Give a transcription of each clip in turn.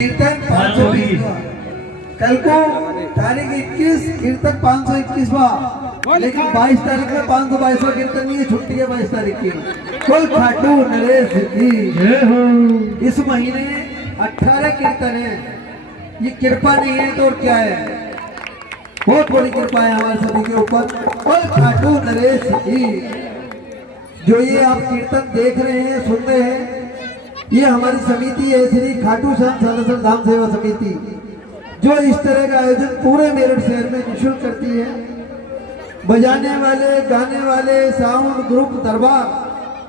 कीर्तन 520 कल को तारीख 21 कीर्तन 521वां, लेकिन 22 तारीख में 522वां कीर्तन नहीं है, छुट्टी है 22 तारीख की। कुल खाटू नरेश की इस महीने 18 कीर्तन है। ये कृपा नहीं है तो और क्या है, बहुत बड़ी कृपा है हमारे सभी के ऊपर। कुल खाटू नरेश की जो ये आप कीर्तन देख रहे हैं, सुन रहे हैं, ये हमारी समिति है श्री खाटू श्याम सालासर धाम सेवा समिति, जो इस तरह का आयोजन पूरे मेरठ शहर में निःशुल्क करती है। बजाने वाले, गाने वाले, साउंड ग्रुप, दरबार,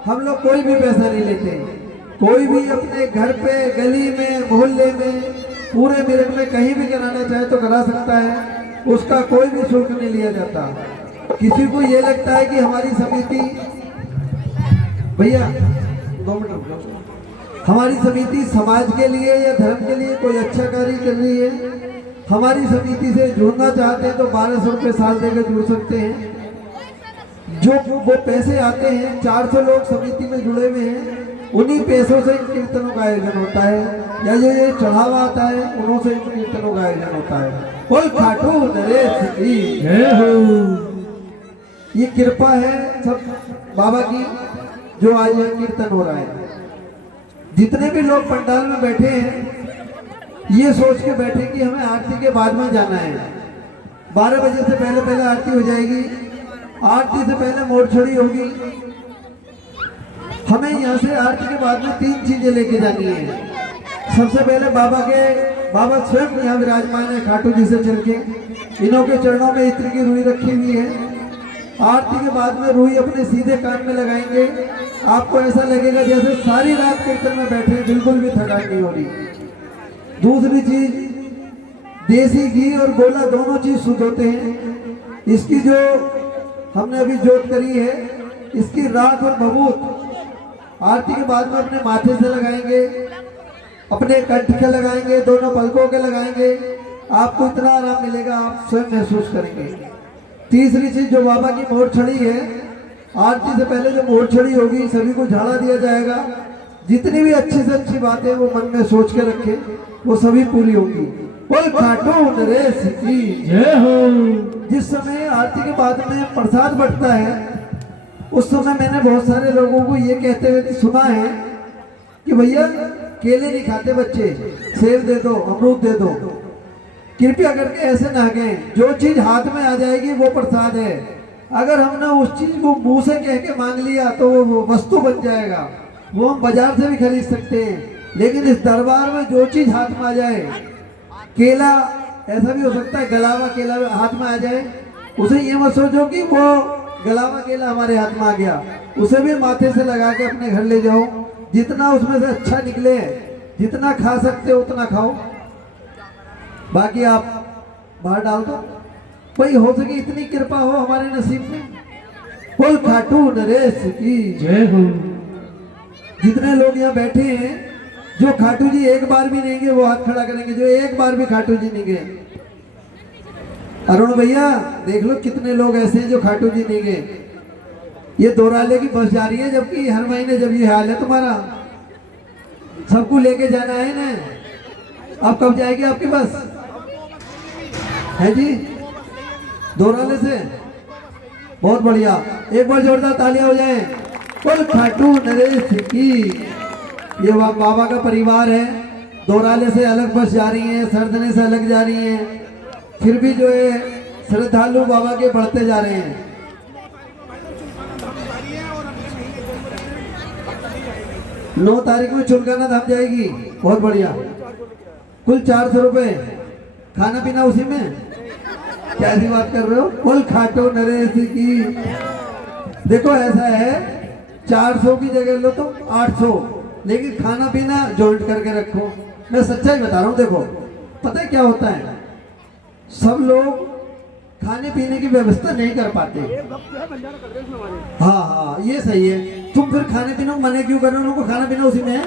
हम लोग कोई भी पैसा नहीं लेते। कोई भी अपने घर पे, गली में, मोहल्ले में, पूरे मेरठ में कहीं भी कराना चाहे तो करा सकता है, उसका कोई भी शुल्क नहीं लिया जाता। किसी को ये लगता है कि हमारी समिति, भैया 2 मिनट, हमारी समिति समाज के लिए या धर्म के लिए कोई अच्छा कार्य कर रही है, हमारी समिति से जुड़ना चाहते हैं तो 1200 रुपये साल देकर जुड़ सकते हैं। जो वो पैसे आते हैं, 400 लोग समिति में जुड़े हुए हैं, उन्हीं पैसों से इन कीर्तनों का आयोजन होता है, या जो ये चढ़ावा आता है उन्हों से इन कीर्तनों का आयोजन होता है। बोल खाटू नरेश की जय हो। ये कृपा है सब बाबा की, जो आज यह कीर्तन हो रहा है। जितने भी लोग पंडाल में बैठे हैं, ये सोच के बैठे कि हमें आरती के बाद में जाना है। 12 बजे से पहले पहले आरती हो जाएगी। आरती से पहले मोरछड़ी होगी। हमें यहाँ से आरती के बाद में 3 चीजें लेके जानी है। सबसे पहले बाबा स्वयं यहाँ विराजमान है खाटू जी से चल के, इन्हों के चरणों में इत्र की रुई रखी हुई है। आरती के बाद में रुई अपने सीधे कान में लगाएंगे। आपको ऐसा लगेगा जैसे सारी रात कीर्तन में बैठे, बिल्कुल भी थकान नहीं हो रही। दूसरी चीज, देसी घी और गोला दोनों चीज शुद्ध होते हैं। इसकी जो हमने अभी जोत करी है, इसकी राख और भभूत आरती के बाद में अपने माथे से लगाएंगे, अपने कंठ के लगाएंगे, दोनों पलकों के लगाएंगे। आपको इतना आराम मिलेगा, आप स्वयं महसूस करेंगे। तीसरी चीज, जो बाबा की मोरछड़ी है, आरती से पहले जो मोरछड़ी होगी, सभी को झाड़ा दिया जाएगा। जितनी भी अच्छी से अच्छी बातें वो मन में सोच के रखे, वो सभी पूरी होगी। बोल खाटू नरेश की जय हो। जिस समय आरती के बाद में प्रसाद बंटता है, उस समय मैंने बहुत सारे लोगों को ये कहते हुए सुना है कि भैया केले नहीं खाते बच्चे, सेब दे दो, अमरूद दे दो। कृपया करके ऐसे ना कहें। जो चीज हाथ में आ जाएगी वो प्रसाद है। अगर हमने उस चीज को मुंह से कह के मांग लिया तो वो वस्तु बन जाएगा, वो हम बाजार से भी खरीद सकते हैं। लेकिन इस दरबार में जो चीज हाथ में आ जाए, केला, ऐसा भी हो सकता है गलावा केला हाथ में आ जाए, उसे ये मत सोचो कि वो गलावा केला हमारे हाथ में आ गया, उसे भी माथे से लगा के अपने घर ले जाओ। जितना उसमें से अच्छा निकले, जितना खा सकते हो उतना खाओ, बाकी आप बाहर डाल दो। कोई हो सके इतनी कृपा हो हमारे नसीब में। बोल खाटू नरेश की जय हो। जितने लोग यहाँ बैठे हैं, जो खाटू जी एक बार भी नहीं गए वो हाथ खड़ा करेंगे, जो एक बार भी खाटू जी नहीं गए। अरुण भैया देख लो कितने लोग ऐसे हैं जो खाटू जी नहीं गए। ये दोराले की बस जा रही है, जबकि हर महीने जब ये हाल है तुम्हारा, सबको लेके जाना है ना। अब कब जाएगी आपकी बस है जी? दोराले से। बहुत बढ़िया, एक बार जोरदार तालियां हो जाए। कुल खाटू नरेश की। ये बाबा का परिवार है। दोराले से अलग बस जा रही है, सरदने से अलग जा रही है, फिर भी जो है श्रद्धालु बाबा के बढ़ते जा रहे हैं। 9 तारीख में चुनकाना धाम जाएगी। बहुत बढ़िया। कुल 400 रुपये, खाना पीना उसी में। क्या ऐसी बात कर रहे हो? कुल खाटू नरेश की। देखो ऐसा है, 400 की जगह लो तो 800, लेकिन खाना पीना जॉइंट करके रखो। मैं सच्चाई बता रहा हूँ। देखो पता है क्या होता है, सब लोग खाने पीने की व्यवस्था नहीं कर पाते। हाँ, ये सही है। तुम फिर खाने पीने को मना क्यों कर रहे हो? उनको खाना पीना उसी में है।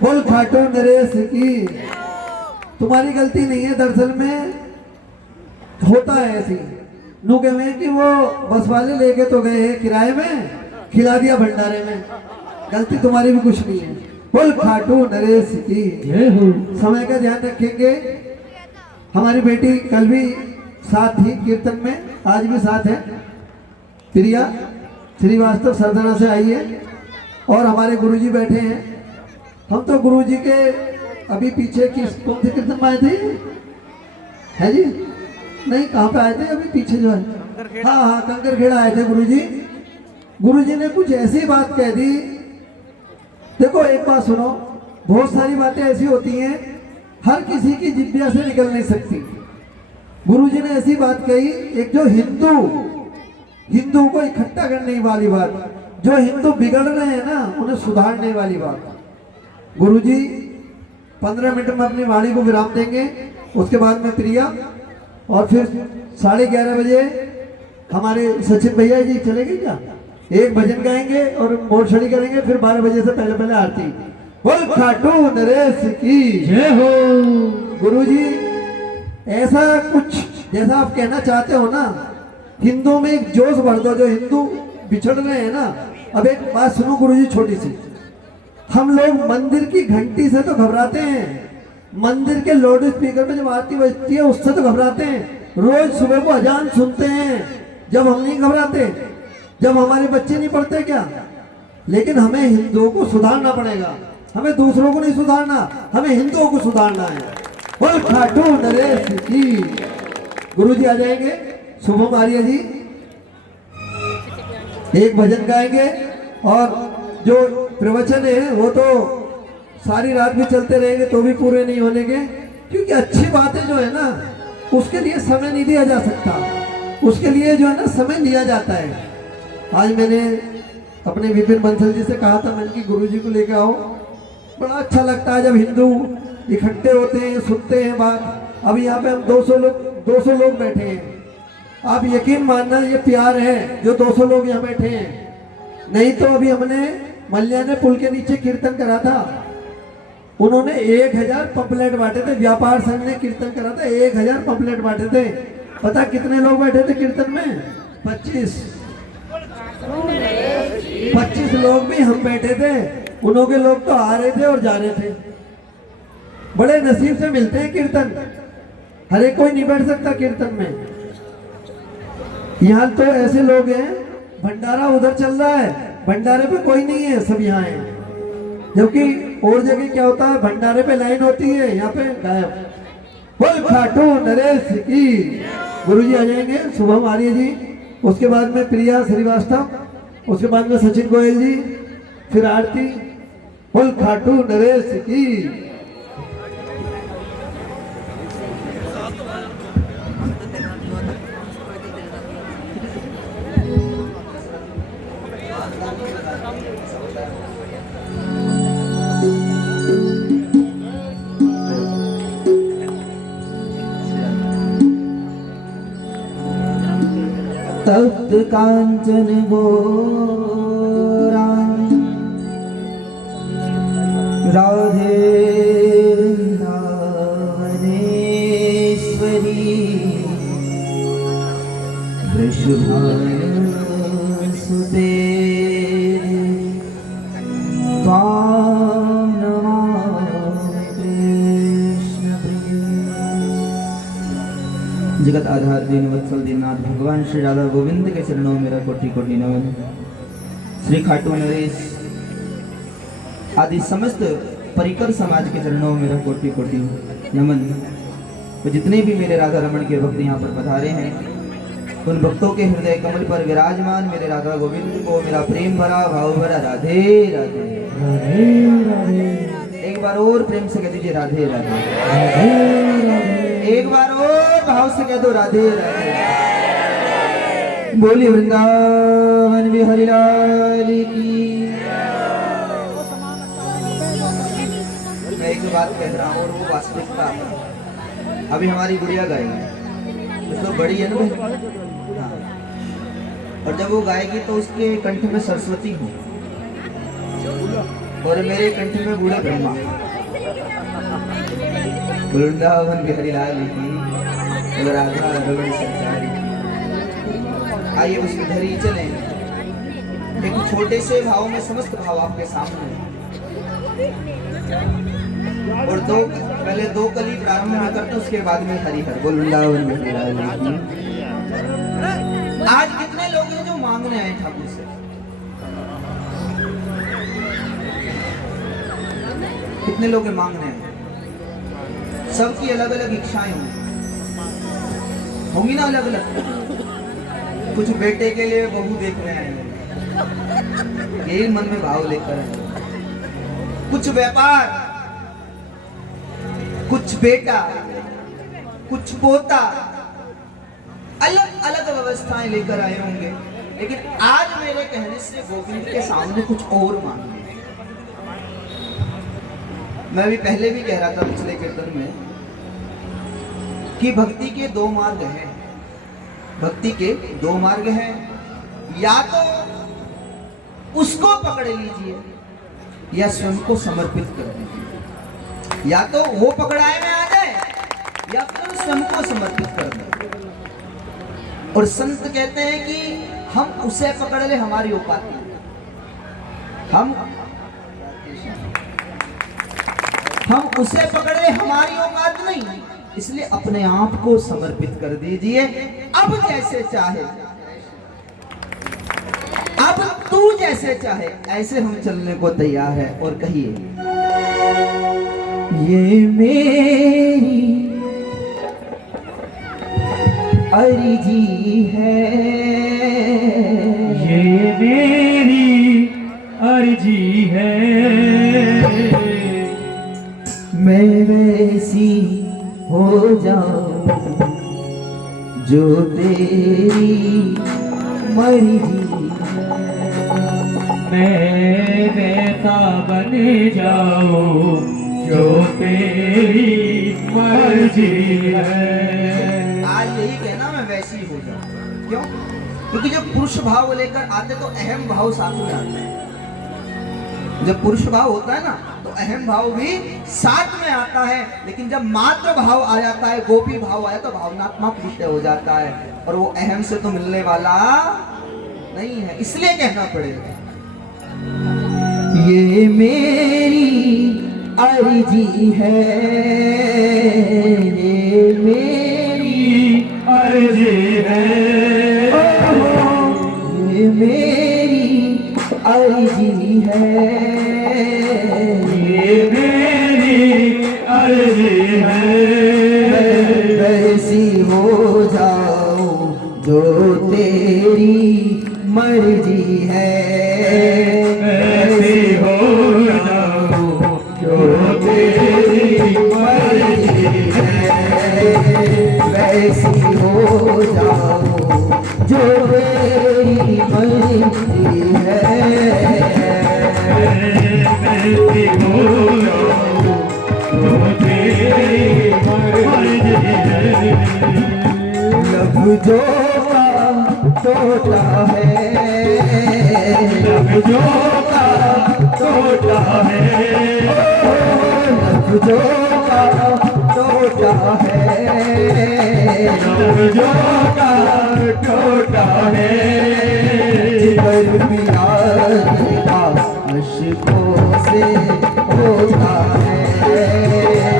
बोल खाटू नरेश की। तुम्हारी गलती नहीं है, दरअसल में होता है ऐसी। नु कहे कि वो बस वाले लेके तो गए हैं किराए में, खिला दिया भंडारे में। गलती तुम्हारी भी कुछ नहीं है। बोल खाटू नरेश की जय हो। समय का ध्यान रखेंगे। हमारी बेटी कल भी साथ थी कीर्तन में, आज भी साथ है। प्रिया श्रीवास्तव सरदाना से आई है और हमारे गुरुजी बैठे हैं। हम तो गुरुजी के अभी पीछे किस कौन से कीर्तन में आए थे, है जी? नहीं, कहाँ पे आए थे अभी पीछे जो है? हाँ हाँ, कंकरखेड़ा आए थे गुरुजी। गुरुजी ने कुछ ऐसी बात कह दी। देखो एक बात सुनो, बहुत सारी बातें ऐसी होती हैं हर किसी की जिज्ञासा से निकल नहीं सकती। गुरुजी ने ऐसी बात कही, एक जो हिंदू को इकट्ठा करने वाली बात, जो हिंदू बिगड़ रहे हैं ना उन्हें सुधारने वाली बात। गुरुजी 15 मिनट में अपनी वाणी को विराम देंगे, उसके बाद में प्रिया, और फिर 11:30 बजे हमारे सचिन भैया जी चलेंगे क्या, एक भजन गाएंगे और मोरछड़ी करेंगे, फिर 12 बजे से पहले पहले आरती। बोल खाटू नरेश की जय हो। गुरुजी ऐसा कुछ जैसा आप कहना चाहते हो ना, हिंदू में एक जोश भर दो, जो हिंदू बिछड़ रहे हैं ना। अब एक बात सुनो गुरुजी छोटी सी, हम लोग मंदिर की घंटी से तो घबराते हैं, मंदिर के लाउड स्पीकर में जब आरती बजती है उससे तो घबराते हैं, रोज सुबह को अजान सुनते हैं, जब हम नहीं घबराते, जब हमारे बच्चे नहीं पढ़ते क्या? लेकिन हमें हिंदुओं को सुधारना पड़ेगा, हमें दूसरों को नहीं सुधारना, हमें हिंदुओं को सुधारना है। बोल खाटू नरेश की। गुरुजी आ जाएंगे, शुभम आर्य जी एक भजन गाएंगे, और जो प्रवचन है वो तो सारी रात भी चलते रहेंगे तो भी पूरे नहीं होने के, क्योंकि अच्छी बातें जो है ना उसके लिए समय नहीं दिया जा सकता, उसके लिए जो है ना समय लिया जाता है। आज मैंने अपने विपिन बंसल जी से कहा था, मैंने कि गुरुजी को लेकर आओ, बड़ा अच्छा लगता है जब हिंदू इकट्ठे होते हैं, सुनते हैं बात। अब यहाँ पे हम 200 लोग बैठे हैं, आप यकीन मानना ये प्यार है जो 200 लोग यहाँ बैठे हैं। नहीं तो अभी हमने मल्याने पुल के नीचे कीर्तन करा था, उन्होंने 1000 पंपलेट बांटे थे, व्यापार संघ ने कीर्तन करा था, 1000 पंपलेट बांटे थे। पता कितने लोग बैठे थे कीर्तन में? 25 लोग भी हम बैठे थे, उन्होंने लोग तो आ रहे थे और जा रहे थे। बड़े नसीब से मिलते हैं कीर्तन, हर एक कोई नहीं बैठ सकता कीर्तन में। यहाँ तो ऐसे लोग हैं, भंडारा उधर चल रहा है, भंडारे पे कोई नहीं है, सब यहाँ है। जबकि और जगह क्या होता है, भंडारे पे लाइन होती है, यहाँ पे गायब। बोल खाटू नरेश की। गुरुजी आ जाएंगे, शुभम आर्य जी, उसके बाद में प्रिया श्रीवास्तव, उसके बाद में सचिन गोयल जी, फिर आरती। बोल खाटू नरेश की। तप्त कांचन गौरांगी राधे वृंदावनेश्वरी वृषभानुसुते त्वां नमामि कृष्णप्रिये। जगत आधार दीन वत्सल दीननाथ भगवान श्री राधा गोविंद के चरणों में मेरा कोटि कोटि नमन। श्री खाटू नरेश आदि समस्त परिकर समाज के चरणों में मेरा कोटि कोटि नमन। तो जितने भी मेरे राधा रमन के भक्त यहाँ पर पधारे हैं, उन भक्तों के हृदय कमल पर विराजमान मेरे राधा गोविंद को मेरा प्रेम भरा भाव भरा राधे राधे राधे राधे। एक बार और प्रेम से कह दीजिए राधे राधे राधे राधे। एक बार और भाव से कह दो राधे राधे। बोलिए वृंदावन बिहारी लाल की। मैं एक बात कह रहा हूँ और वो वास्तविकता है। अभी हमारी गुड़िया गाएगी, तो बड़ी है ना, और जब वो गाएगी तो उसके कंठ में सरस्वती हूँ और मेरे कंठ में बूढ़ा ब्रह्मा। वृंदावन बिहारी लाल की राधा रमण सरकारी। आइए उसके घर ही चले। एक छोटे से भाव में समस्त भाव आपके सामने। और पहले दो कली प्रारंभ में करते उसके बाद में हरिहर बोल वृंदावन में विराज। आज कितने लोग हैं जो मांगने आए ठाकुर से? कितने लोग हैं मांगने आए? सबकी अलग अलग इच्छाएं होंगी ना, अलग अलग। कुछ बेटे के लिए बहू देखने आए हैं, यही मन में भाव लेकर आए। कुछ व्यापार, कुछ बेटा, कुछ पोता, अलग अलग व्यवस्थाएं लेकर आए होंगे। लेकिन आज मेरे कहने से गोविंद के सामने कुछ और मांगे। मैं भी पहले भी कह रहा था पिछले कीर्तन में कि भक्ति के दो मार्ग हैं। भक्ति के दो मार्ग हैं, या तो उसको पकड़ लीजिए या स्वयं को समर्पित कर दीजिए। या तो वो पकड़ाए में आ जाए या फिर स्वयं को समर्पित कर दे। और संत कहते हैं कि हम उसे पकड़ ले हमारी औकात नहीं, हम उसे पकड़ ले हमारी औकात नहीं, इसलिए अपने आप को समर्पित कर दीजिए। अब जैसे चाहे, अब तू जैसे चाहे, ऐसे हम चलने को तैयार है। और कहिए, ये मेरी अर्जी है, ये मेरी अर्जी है, मैं वैसी हो जाऊं जो तेरी मर्जी। मैं वैसा बन जाऊं जो तेरी मर्जी है। आज यही कहना, मैं वैसी हो जाऊं। क्यों? क्योंकि जब पुरुष भाव लेकर आते तो अहम भाव साथ में आता है। जब पुरुष भाव होता है ना तो अहम भाव भी साथ में आता है। लेकिन जब मात्र भाव आ जाता है, गोपी भाव आया, तो भावनात्मक विषय हो जाता है और वो अहम से तो मिलने वाला नहीं है। इसलिए कहना पड़ेगा, ये मेरी अर्जी है, ये मेरी अर्जी है, ये मेरी अर्जी है, ये मेरी अर्जी है। वैसी हो जाऊं जो तेरी मर्जी है, वैसी हो जाऊं जो तेरी मर्जी है, वैसी हो जाऊं जो तेरी मर्जी है, वैसी हो जाऊं जो तेरी मर्जी है। लफ्जों का टोटा है, लफ्जों का टोटा है, लफ्जों का टोटा है, लफ्जों का टोटा है। जिगर प्यार का अश्कों से होता है,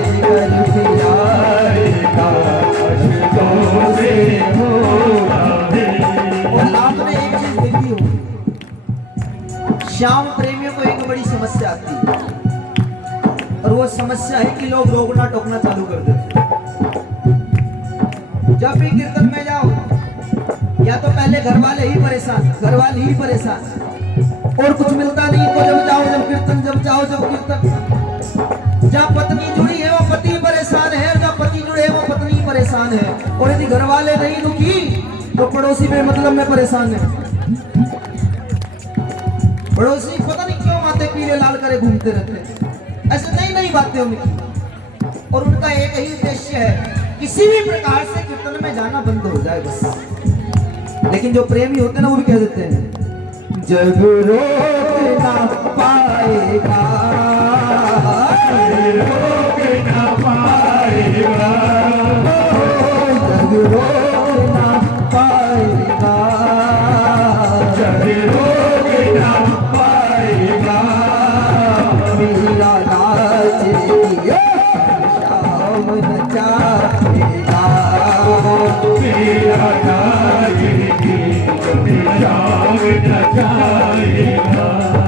जिगर प्यार का अश्कों से होता है। और आपने एक चीज देखी होगी, श्याम प्रेमियों को एक बड़ी समस्या आती है और वो समस्या है कि लोग रोकना टोकना चालू कर देते। जब भी कीर्तन में जाओ, या तो पहले घर वाले ही परेशान, घर वाले ही परेशान, और कुछ मिलता नहीं को। जब जाओ जब कीर्तन, जब जाओ जब कीर्तन। जब पत्नी जुड़ी है वो पति परेशान है, जब पति जुड़े है वो पत्नी परेशान है। और यदि घर वाले नहीं दुखी तो पड़ोसी में मतलब में परेशान है। पड़ोसी पता नहीं क्यों माथे पीले लाल करे घूमते रहते हैं, ऐसे नई नई बातें उनकी। और उनका एक ही उद्देश्य है, किसी भी प्रकार से कीर्तन में जाना बंद हो जाए बस। लेकिन जो प्रेमी होते हैं ना वो भी कह देते हैं, जब रोक ना पाएगा, रोक ना पाएगा, जब रोक ना पाएगा, जब रोक ना पाएगा। मेरा श्याम नचाएगा। मेरा नायकी श्याम नचाएगा।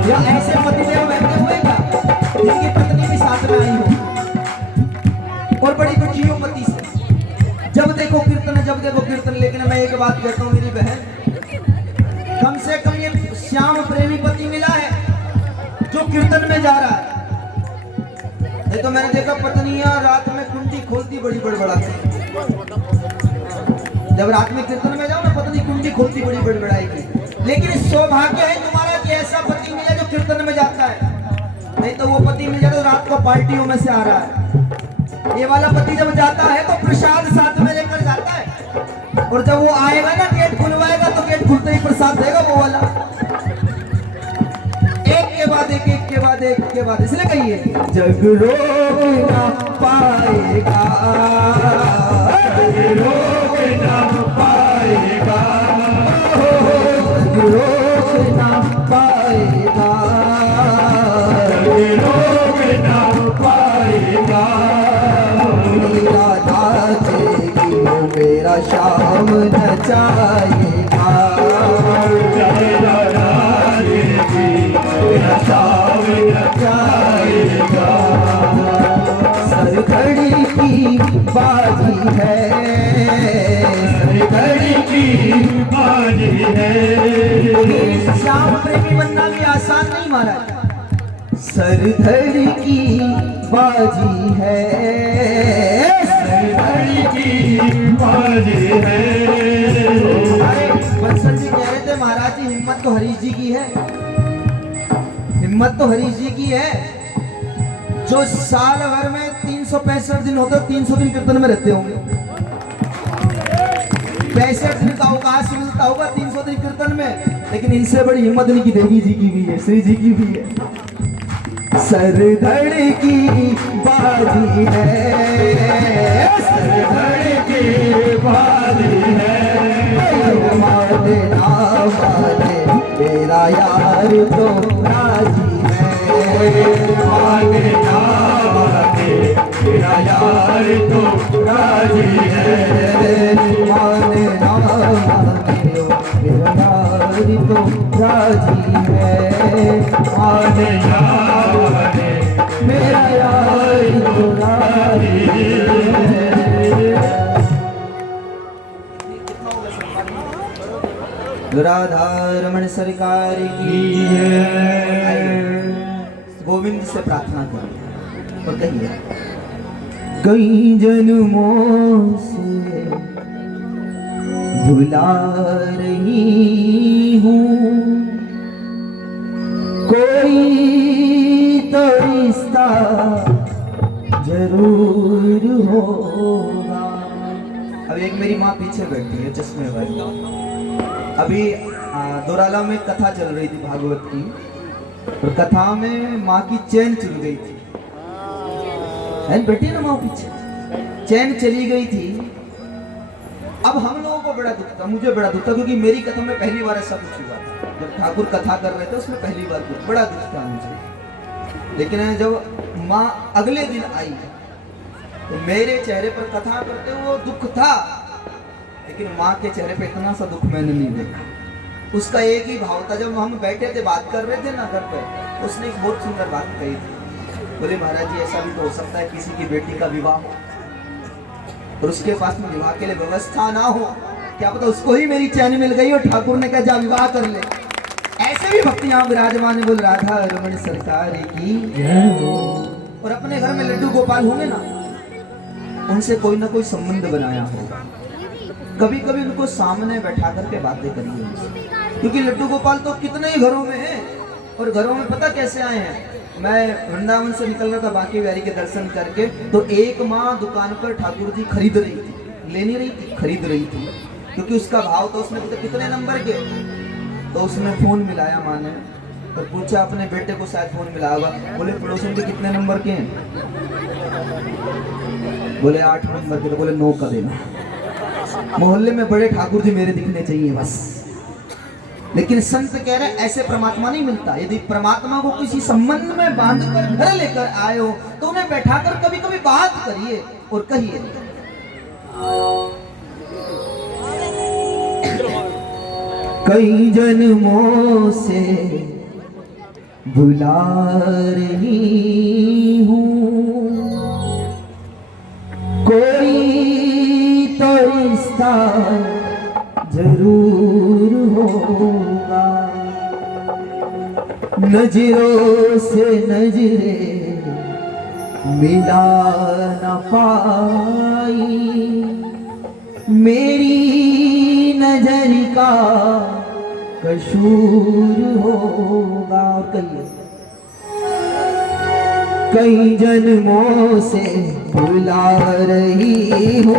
या ऐसे पतिदेव बैठे हुए का जिनकी पत्नी भी साथ में आई हो और बड़ी दुखी हो पति से, जब देखो कीर्तन। लेकिन मैं एक बात कहता हूँ मेरी बहन, कम से कम ये श्याम प्रेमी पति मिला है जो कीर्तन में जा रहा है। नहीं तो मैंने देखा पत्नियां रात में कुंडी खोलती बड़ी बड़बड़ाती। जब रात में कीर्तन में जाओ ना, पत्नी कुंडी खोलती बड़ी बड़बड़ाएगी। लेकिन सौभाग्य है तुम्हारा कि ऐसा पति मिला जो कीर्तन में जाता है। नहीं तो वो पति मिल जाए तो रात को पार्टियों में से आ रहा है। ये वाला पति जब जाता है तो प्रसाद साथ में लेकर जाता है, और जब वो आएगा ना गेट खुलवाएगा तो गेट खुलते ही प्रसाद देगा वो वाला। एक के बाद एक, एक के बाद एक के बाद, इसलिए कहिए जग रोक ना पाएगा, जग रोक ना पाएगा, जग रोक ना पाएगा, जग रोक ना पाएगा। मेरा नाचेगी वो मेरा श्याम नचाएगा। मेरा नायकी मेरा श्याम नचाएगा। सर घड़ी की बाजी है, सर घड़ी की बाजी है। श्याम प्रेमी बनना भी आसान नहीं महाराज। सर धड़ी की बाजी है, घड़ी की बाजी है। अरे बंसल जी कह रहे थे महाराज जी हिम्मत तो हरीश जी की है, हिम्मत तो हरीश जी की है जो साल भर में 365 दिन होते 300 दिन कीर्तन में रहते होंगे। 65 दिन का अवकाश मिलता होगा 300 दिन कीर्तन में, लेकिन इनसे बड़ी हिम्मत नहीं की देवी जी की भी है, श्री जी की भी है। सर धड़ की बाजी है, सर घड़ी की बाजी है। माने ना माने तेरा यार तो राजी है। माने ना माने तेरा यार तो राजी है। माने ना माने तेरा यार तो राजी है। माने ना माने मेरा यार तो राजी है। राधा रमण सरकार की गोविंद से प्रार्थना करो और कहिए कई जन्मों से भुला रही हूँ, कोई तो रिश्ता जरूर होगा। अब एक मेरी माँ पीछे बैठी है चश्मे वाली। अभी दोराला में कथा चल रही थी भागवत की, और कथा में माँ की चैन चल गई थी। बैठी ना माँ पीछे, चैन चली गई थी। अब हम लोगों को बड़ा दुख था, मुझे बड़ा दुख था, क्योंकि मेरी कथा में पहली बार ऐसा कुछ हुआ था। जब ठाकुर कथा कर रहे थे उसमें पहली बार कुछ बड़ा दुख था मुझे। लेकिन जब माँ अगले दिन आई तो मेरे चेहरे पर कथा करते हुए दुख था, लेकिन माँ के चेहरे पे इतना सा दुख मैंने नहीं देखा। उसका एक ही भाव था। जब हम बैठे थे बात कर रहे थे ना घर पे, उसने एक बहुत सुंदर बात कही थी। बोले महाराज जी ऐसा भी तो हो सकता है किसी की बेटी का विवाह हो और उसके पास में विवाह के लिए व्यवस्था ना हो, क्या पता उसको ही मेरी चैन मिल गई और ठाकुर ने कहा जा विवाह कर ले। ऐसे भी भक्ति यहाँ विराजमान है। बोल राधा रमण सरकार की। और अपने घर में लड्डू गोपाल होंगे ना, उनसे कोई ना कोई संबंध बनाया होगा। कभी कभी उनको सामने बैठा करके बातें करिए, क्योंकि लड्डू गोपाल तो कितने ही घरों में हैं। और घरों में पता कैसे आए हैं, मैं वृंदावन से निकल रहा था बांके बिहारी के दर्शन करके, तो एक माँ दुकान पर ठाकुर जी खरीद रही थी, ले नहीं रही थी, खरीद रही थी, क्योंकि उसका भाव तो उसने कितने नंबर के। तो उसने फोन मिलाया माँ ने और पूछा अपने बेटे को, शायद फोन मिला होगा। बोले पड़ोसन के कितने नंबर के हैं? बोले 8 नंबर के। तो बोले 9 का देना। मोहल्ले में बड़े ठाकुर जी मेरे दिखने चाहिए बस। लेकिन संत कह रहे ऐसे परमात्मा नहीं मिलता। यदि परमात्मा को किसी संबंध में बांधकर घर लेकर आए हो तो उन्हें बैठाकर कभी कभी बात करिए और कहिए। कई जन्मों से बुला रही हूँ, कोई तो रिश्ता जरूर होगा। नजरों से नजरें मिला न पाई, मेरी नजर का कसूर होगा। कई जन्मों से बुला रही हूँ,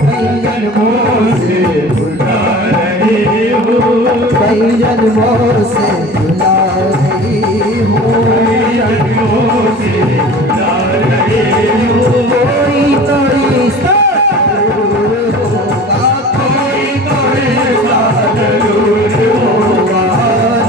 कई जन्मों से बुला रही हूँ, कई जन्मों से बुला रही हूँ, कई जन्मों से बुला रही हूँ। कोई तो रिश्ता जरूर होगा, कोई तो रिश्ता जरूर होगा।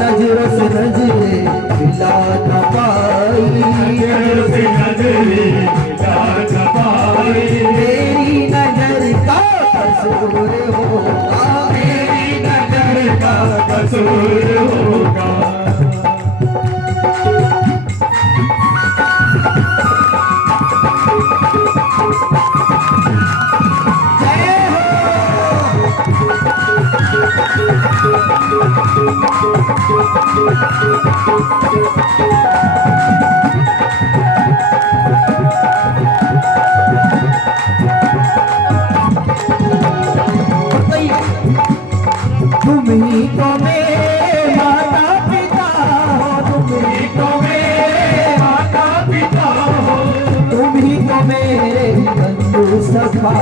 नजरों से नजरें मिला न पाई, नजरों से नजरें मिला न पाई, मेरी नजर का कसूर होगा, मेरी नजर का कसूर होगा। तुम ही तो मेरे माता पिता हो, तुम ही तो मेरे माता पिता हो, तुम ही तो मेरे बंधु सखा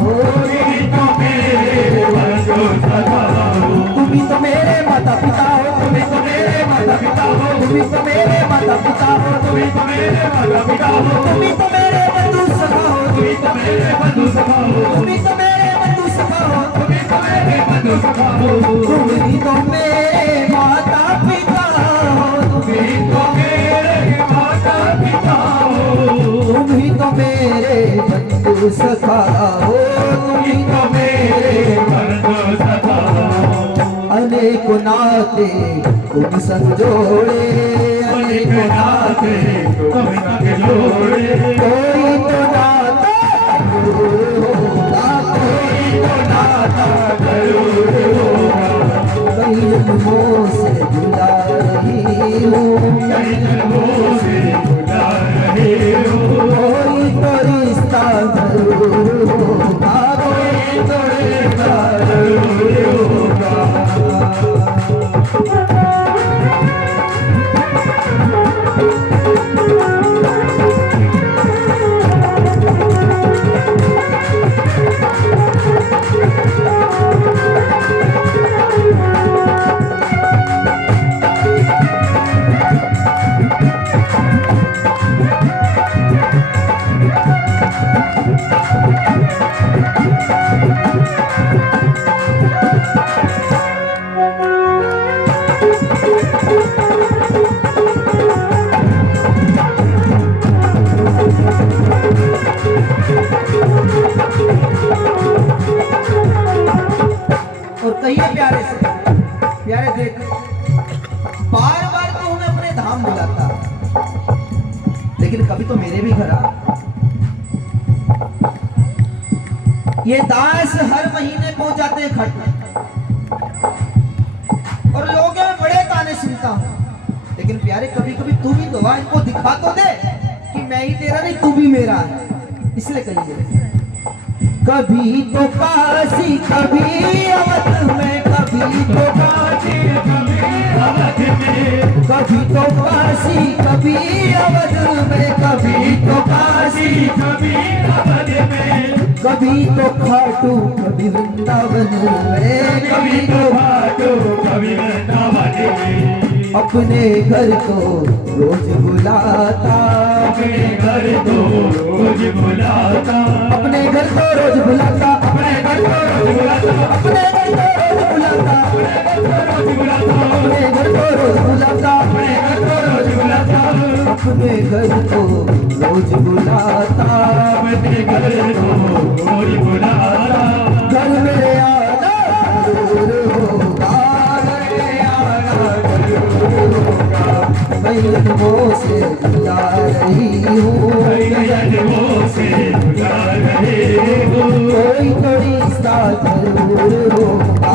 हो, तुम ही तो मेरे बंधु सखा हो, तुम ही तो मेरे माता पिता हो, तुम ही तो मेरे माता पिता हो, तुम ही तो मेरे माता पिता हो, तुम ही तो मेरे माता पिता हो, तुम ही तो मेरे बंधु सखा हो, तुम ही तो मेरे बंधु सखा हो, तुम ही तो मेरे बंधु सखा हो, तुम ही तो मेरे बंधु सखा हो, तुम ही तो मेरे माता पिता हो, तुम ही तो मेरे माता पिता हो, तुम ही तो मेरे बंधु सखा हो, तुम ही तो मेरे बंधु सखा हो। अनेक नाते तुम संजोड़े, अनेक नाते तुम संजोड़े, कोई तो नाता जरूर होगा, कोई तो नाता जरूर होगा। कई जन्मों से बुला रही हूँ, कई जन्मों से बुला रही हूँ, कोई तो रिश्ता जरूर होगा, कोई तो रिश्ता जरूर होगा। और कहिए प्यारे से, प्यारे देख, बार बार तो हमें अपने धाम बुलाता, लेकिन कभी तो मेरे भी घर आ। ये दास हर महीने पहुंच जाते हैं खट में और लोगों में बड़े ताने सुनता हूं, लेकिन प्यारे कभी कभी तू भी तो आ, इनको दिखा तो दे कि मैं ही तेरा नहीं तू भी मेरा है। इसलिए कहिए कभी तो काशी कभी अवध में, कभी तो काशी कभी अवध में, कभी तो काशी कभी अवध में, कभी तो काशी कभी अवध में, कभी तो खाटू कभी वृंदावन में, कभी तो खाटू कभी वृंदावन में। अपने घर तो रोज बुलाता, अपने घर तो रोज बुलाता, अपने घर तो रोज बुलाता, अपने घर तो रोज बुलाता, अपने घर तो रोज बुलाता, अपने घर तो रोज बुलाता। अपने घर को रोज बुलाता, अपने घर को रोज बुलाता, घर में आना जरूर होगा, घर में आना जरूर होगा। मैं जन्मों से जुदा रही हूँ, जन्मों से जुदा रहे हो, कोई तो रिश्ता जरूर होगा,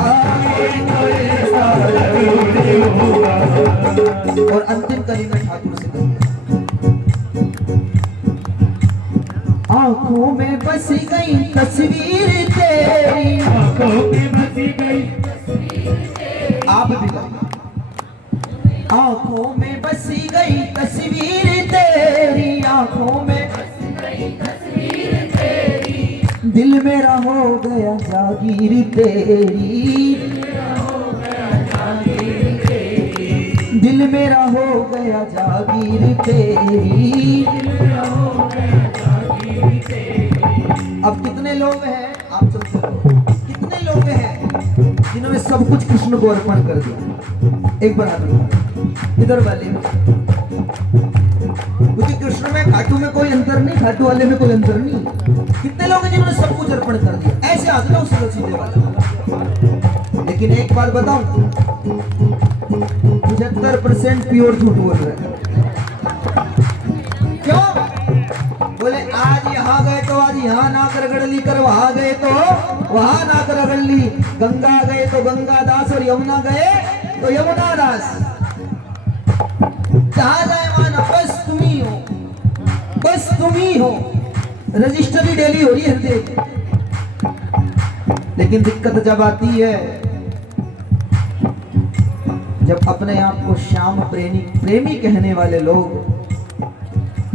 और अंतिम कली में ठाकुर से कही, आंखों में बस गई तस्वीर तेरी, आंखों में बसी गई, आप भी कहिए, आंखों में बसी गई तस्वीर तेरी, आंखों में दिल मेरा हो गया जागीर तेरी, दिल मेरा हो गया जागीर तेरी। अब कितने लोग हैं आप सब सुनो, कितने लोग हैं जिन्होंने सब कुछ कृष्ण को अर्पण कर दिया? एक बार हाथ उठाओ, इधर वाले, क्योंकि कृष्ण में खाटू में कोई अंतर नहीं, खाटू वाले में कोई अंतर नहीं। कितने लोग हैं जिन्होंने सब कुछ अर्पण कर दिया? ऐसे हाथ लो सीधे वाला। लेकिन एक बात बताऊं, 75% प्योर झूठ बोल रहे हैं। क्यों? बोले आज यहाँ गए तो आज यहाँ नाक रगड़ ली, कर वहां गए तो वहां नाक रगड़ ली, गंगा गए तो गंगा दास और यमुना गए तो यमुना दास। जहां जाए माना बस तुम ही हो, बस तुम ही हो। रजिस्ट्री डेली हो रही है हृदय की। लेकिन दिक्कत जब आती है जब अपने आप को श्याम प्रेमी कहने वाले लोग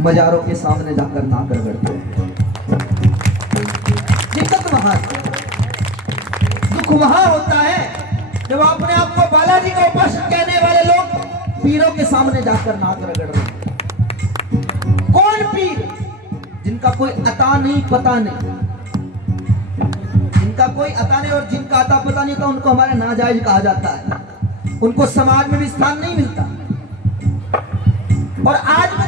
मजारों के सामने जाकर नाक रगड़ते हैं। दिक्कत वहां, दुख वहां होता है जब अपने आप को बालाजी का उपासक कहने वाले लोग पीरों के सामने जाकर नाक रगड़ रहे हैं। कौन पीर? जिनका कोई अता नहीं पता नहीं, जिनका कोई अता नहीं, और जिनका अता पता नहीं होता उनको हमारे नाजायज कहा जाता है, उनको समाज में भी स्थान नहीं मिलता। और आज मैं